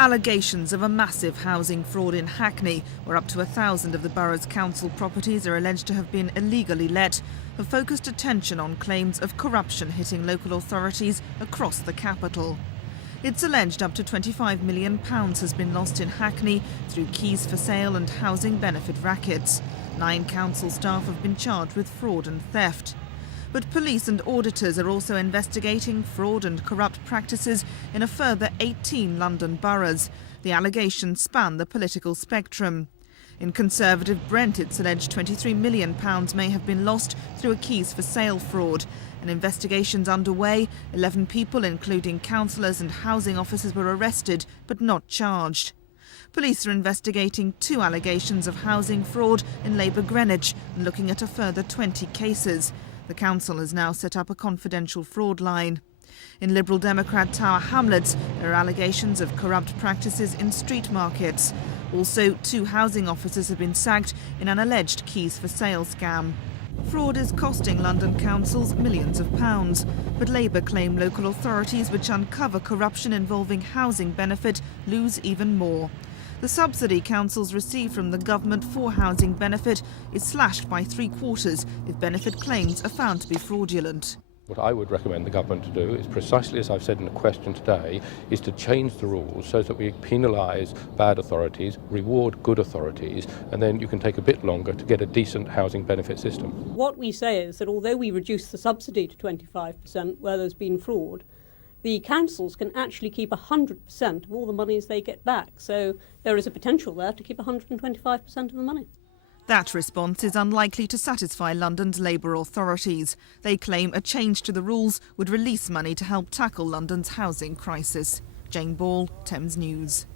Allegations of a massive housing fraud in Hackney, where up to 1,000 of the borough's council properties are alleged to have been illegally let, have focused attention on claims of corruption hitting local authorities across the capital. It's alleged up to £25 million has been lost in Hackney through keys for sale and housing benefit rackets. 9 council staff have been charged with fraud and theft. But police and auditors are also investigating fraud and corrupt practices in a further 18 London boroughs. The allegations span the political spectrum. In Conservative Brent, it's alleged £23 million may have been lost through a keys for sale fraud. An investigation's underway. 11 people, including councillors and housing officers, were arrested but not charged. Police are investigating 2 allegations of housing fraud in Labour Greenwich and looking at a further 20 cases. The council has now set up a confidential fraud line. In Liberal Democrat Tower Hamlets, there are allegations of corrupt practices in street markets. Also, 2 housing officers have been sacked in an alleged keys for sale scam. Fraud is costing London councils millions of pounds, but Labour claim local authorities which uncover corruption involving housing benefit lose even more. The subsidy councils receive from the government for housing benefit is slashed by 3/4 if benefit claims are found to be fraudulent. What I would recommend the government to do is precisely as I've said in the question today, is to change the rules so that we penalise bad authorities, reward good authorities, and then you can take a bit longer to get a decent housing benefit system. What we say is that although we reduce the subsidy to 25% where there's been fraud, the councils can actually keep 100% of all the monies they get back. So there is a potential there to keep 125% of the money. That response is unlikely to satisfy London's Labour authorities. They claim a change to the rules would release money to help tackle London's housing crisis. Jane Ball, Thames News.